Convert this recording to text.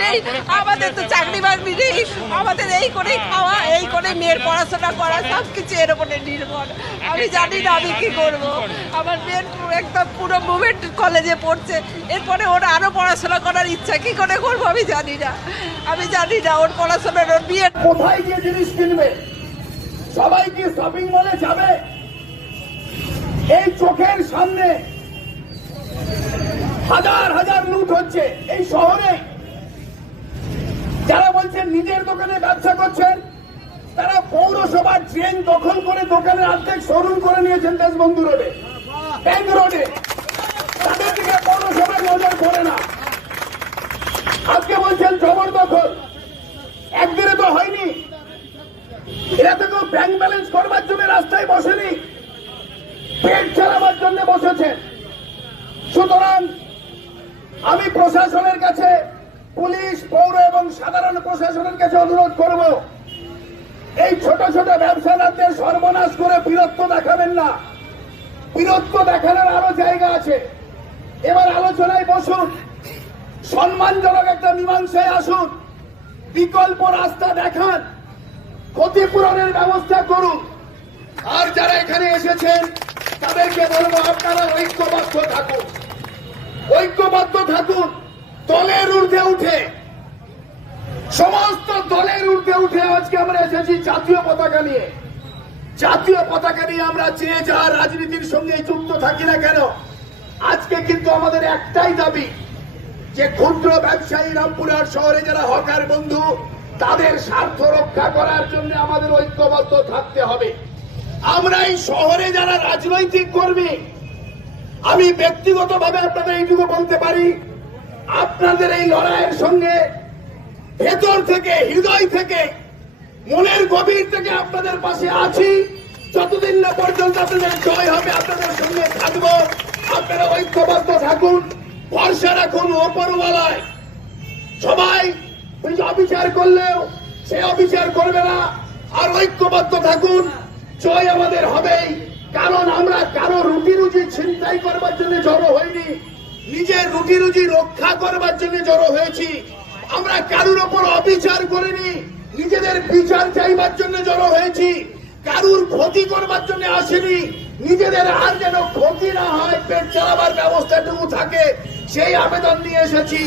নেই। আমাদের তো চাকরি বাকরি নেই। আমাদের এই করেই খাওয়া এই করে মেয়ের পড়াশোনা করা সব কিছু এর উপরে নির্ভর। আমি জানি না আমি কি করব। আমার মেয়ের একদম পুরো মুভমেন্ট কলেজে পড়ছে। এরপরে ওর আরও পড়াশোনা করার ইচ্ছা কি করে করব আমি জানি না। আমি জানি না ওর পড়াশোনার ওর বিয়ে কোথায় গিয়ে জিনিস কিনবে? সবাই কি শপিং মলে যাবে? এই চোখের সামনে হাজার হাজার লুট হচ্ছে এই শহরে। যারা বলছেন নিজের দোকানে ব্যবসা করছেন, তারা পৌরসভার ট্রেন দখল করে দোকানের অর্ধেক শোরুম করে নিয়েছেন দেশবন্ধু রোডে, ব্যাংক রোডে। তাদের দিকে পৌরসভার নজর পড়ে না। আজকে বলছেন জবরদখল একদিনে তো হয়নি। এরা তো কেউ ব্যাংক ব্যালেন্স করবার জন্য রাস্তায় বসেনি। পেট চালাবার জন্য বসেছে সুতরাং আমি প্রশাসনের কাছে, পুলিশ, পৌর এবং সাধারণ প্রশাসনের কাছে অনুরোধ করব, এই ছোট ছোট ব্যবসাদারদের সর্বনাশ করে বীরত্ব দেখাবেন না। বীরত্ব দেখানোর আরও জায়গা আছে। এবার আলোচনায় বসুন, সম্মানজনক একটা মীমাংসায় আসুন, বিকল্প রাস্তা দেখান, ক্ষতিপূরণের ব্যবস্থা করুন। আর যারা এখানে এসেছেন, তাদেরকে বলব আপনারা ঐক্যবদ্ধ থাকুন। ঐক্যবদ্ধ থাকুন, দলের ঊর্ধ্বে উঠে। সমস্ত দলের ঊর্ধ্বে উঠে আজকে আমরা এসেছি জাতীয় পতাকা নিয়ে। জাতীয় পতাকা নিয়ে আমরা যে যা রাজনীতির সঙ্গে যুক্ত থাকি না কেন, আজকে কিন্তু আমাদের একটাই দাবি যে ক্ষুদ্র ব্যবসায়ী রামপুরহাট শহরে যারা হকার বন্ধু, তাদের স্বার্থ রক্ষা করার জন্য আমাদের ঐক্যবদ্ধ থাকতে হবে। আমরা এই শহরে যারা রাজনৈতিক কর্মী আমি ব্যক্তিগতভাবে আপনাদের এইটুকু বলতে পারি, আপনাদের এই লড়াইয়ের সঙ্গে ভেতর থেকে, হৃদয় থেকে, মনের গভীর থেকে আপনাদের পাশে আছি। যতদিন না পর্যন্ত আপনাদের জয় হবে, আপনাদের সঙ্গে থাকব। আপনারা ঐক্যবদ্ধ থাকুন, ভরসা রাখুন ওপরওয়ালায়। সবাই অবিচার করলেও সে অবিচার করবে না, আর ঐক্যবদ্ধ থাকুন, জয় আমাদের হবেই। কারণ আমরা কারও রুটি রুজি ছিনতাই করবার জন্য জড়ো হইনি। নিজের রুটি রুজি রক্ষা করবার জন্য জড়ো হয়েছি। আমরা কারুর ওপর অবিচার করিনি। নিজেদের বিচার চাইবার জন্য জড়ো হয়েছি। কারুর ক্ষতি করবার জন্য আসেনি। নিজেদের আর যেন ক্ষতি না হয়, পেট চালাবার ব্যবস্থাটুকু থাকে, সেই আবেদন নিয়ে এসেছি।